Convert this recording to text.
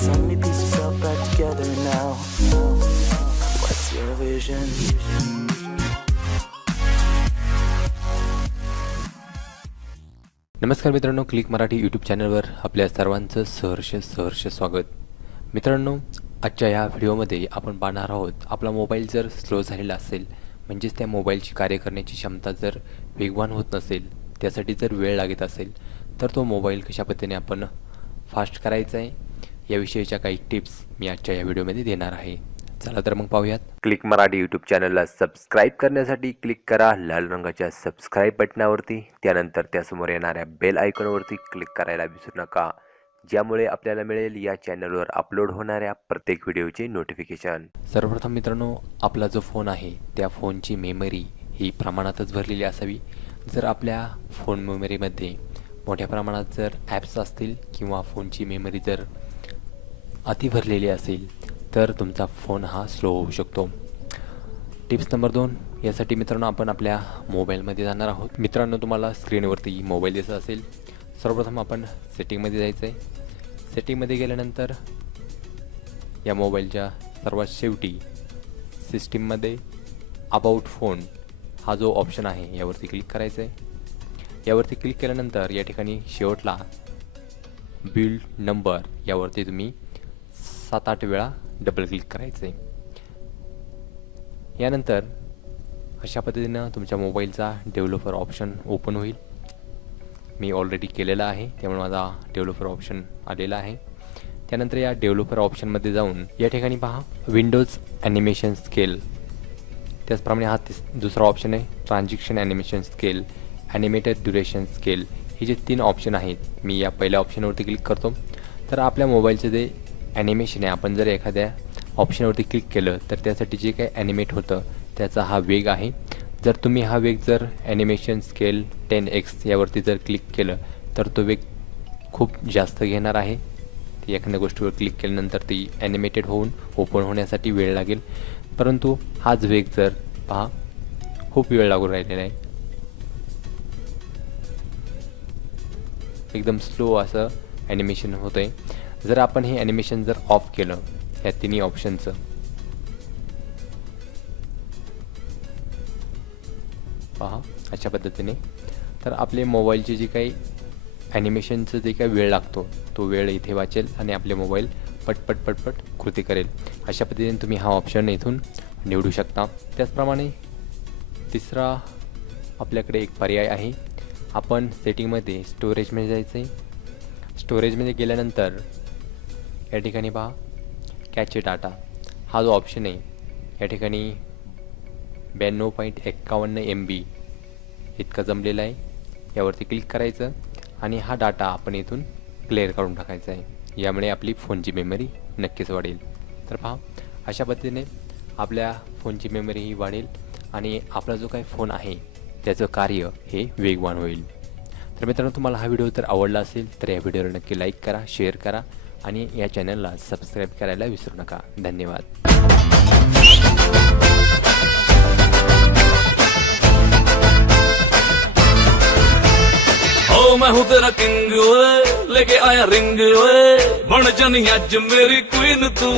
So many pieces all back together now. What's your vision? नमस्कार मित्रांनो, click Marathi YouTube चॅनलवर आपल्या सर्वांचं सहर्ष स्वागत. मित्रांनो, आजच्या या व्हिडिओमध्ये आपण पाहणार आहोत, आपला मोबाईल जर स्लो झालेला असेल, म्हणजेच त्या मोबाईलची कार्य करण्याची क्षमता जर वेगवान होत नसेल, त्यासाठी जर वेळ लागत असेल, तर तो मोबाईल कशा पद्धतीने आपण फास्ट करायचा आहे याविषयीच्या काही टिप्स मी आजच्या या व्हिडिओमध्ये देणार आहे. चला तर मग पाहूयात. क्लिक मराठी यूट्यूब चॅनलला सबस्क्राईब करण्यासाठी क्लिक करा लाल रंगाच्या सबस्क्राईब बटनावरती. त्यानंतर त्यासमोर येणाऱ्या बेल आयकॉनवरती क्लिक करायला विसरू नका, ज्यामुळे आपल्याला मिळेल या चॅनलवर अपलोड होणाऱ्या प्रत्येक व्हिडिओचे नोटिफिकेशन. सर्वप्रथम मित्रांनो, आपला जो फोन आहे त्या फोनची मेमरी ही प्रमाणातच भरलेली असावी. जर आपल्या फोन मेमरीमध्ये मोठ्या प्रमाणात जर ॲप्स असतील किंवा फोनची मेमरी जर अति भरलेली असेल तर तुमचा फोन हा स्लो होऊ शकतो. टिप्स नंबर 2, यासाठी मित्रांनो आपण आपल्या मोबाईलमध्ये जाणार आहोत. मित्रांनो, तुम्हाला स्क्रीनवरती मोबाईल दिसत असेल. सर्वप्रथम आपण सेटिंगमध्ये जायचं आहे. सेटिंगमध्ये गेल्यानंतर या मोबाईलच्या सर्वात शेवटी सिस्टीममध्ये अबाउट फोन हा जो ऑप्शन आहे यावरती क्लिक करायचं आहे. यावरती क्लिक केल्यानंतर या ठिकाणी शेवटला बिल्ड नंबर यावरती तुम्ही 7-8 वेळा डबल क्लिक करायचं आहे. यानंतर अशा पद्धतीनं तुमच्या मोबाईलचा डेव्हलपर ऑप्शन ओपन होईल. मी ऑलरेडी केलेला आहे, त्यामुळे माझा डेव्हलपर ऑप्शन आलेला आहे. त्यानंतर या डेव्हलपर ऑप्शनमध्ये जाऊन या ठिकाणी पहा विंडोज ॲनिमेशन स्केल, त्याचप्रमाणे हा दुसरा ऑप्शन आहे transaction animation scale, animated duration scale. हे जे 3 ऑप्शन आहेत, मी या पहिल्या ऑप्शनवरती क्लिक करतो. तर आपल्या मोबाईलचं जे ॲनिमेशन आहे, आपण जर एखाद्या ऑप्शनवरती क्लिक केलं तर त्यासाठी जे काही ॲनिमेट होतं त्याचा हा वेग आहे. जर तुम्ही हा वेग जर ॲनिमेशन स्केल 10x यावरती जर क्लिक केलं तर तो वेग खूप जास्त घेणार आहे. ती एखाद्या गोष्टीवर क्लिक केल्यानंतर ती ॲनिमेटेड होऊन ओपन होण्यासाठी वेळ लागेल. परंतु हाच वेग जर पहा खूप वेळ लागून राहिलेला आहे, एकदम स्लो असं ॲनिमेशन होतं आहे. जर आपण हे ॲनिमेशन जर ऑफ केलं या तिन्ही ऑप्शनचं, पहा अशा पद्धतीने, तर आपले मोबाईलचे जे काही ॲनिमेशनचं जे काही वेळ लागतो तो वेळ इथे वाचेल आणि आपले मोबाईल पटपट कृती करेल. अशा पद्धतीने तुम्ही हा ऑप्शन इथून निवडू शकता. त्याचप्रमाणे तिसरा आपल्याकडे एक पर्याय आहे. आपण सेटिंगमध्ये स्टोरेजमध्ये जायचं आहे. स्टोरेजमध्ये गेल्यानंतर या ठिकाणी पहा कॅचे डाटा हा जो ऑप्शन आहे, या ठिकाणी 92.51 MB इतका जमलेला आहे. यावरती क्लिक करायचं आणि हा डाटा आपण इथून क्लिअर करून टाकायचा आहे. यामुळे आपली फोनची मेमरी नक्कीच वाढेल. तर पहा अशा पद्धतीने आपल्या फोनची मेमरी ही वाढेल आणि आपला जो काही फोन आहे त्याचं कार्य हे वेगवान होईल. तर मित्रांनो, तुम्हाला हा व्हिडिओ जर आवडला असेल तर या व्हिडिओला नक्की लाईक करा, शेअर करा आणि या चॅनलला सबस्क्राईब करायला विसरू नका. धन्यवाद. ओ मैं हूँ तेरा किंग ओए, लेके आया रिंग ओए, बन जानी अज मेरी क्वीन तू.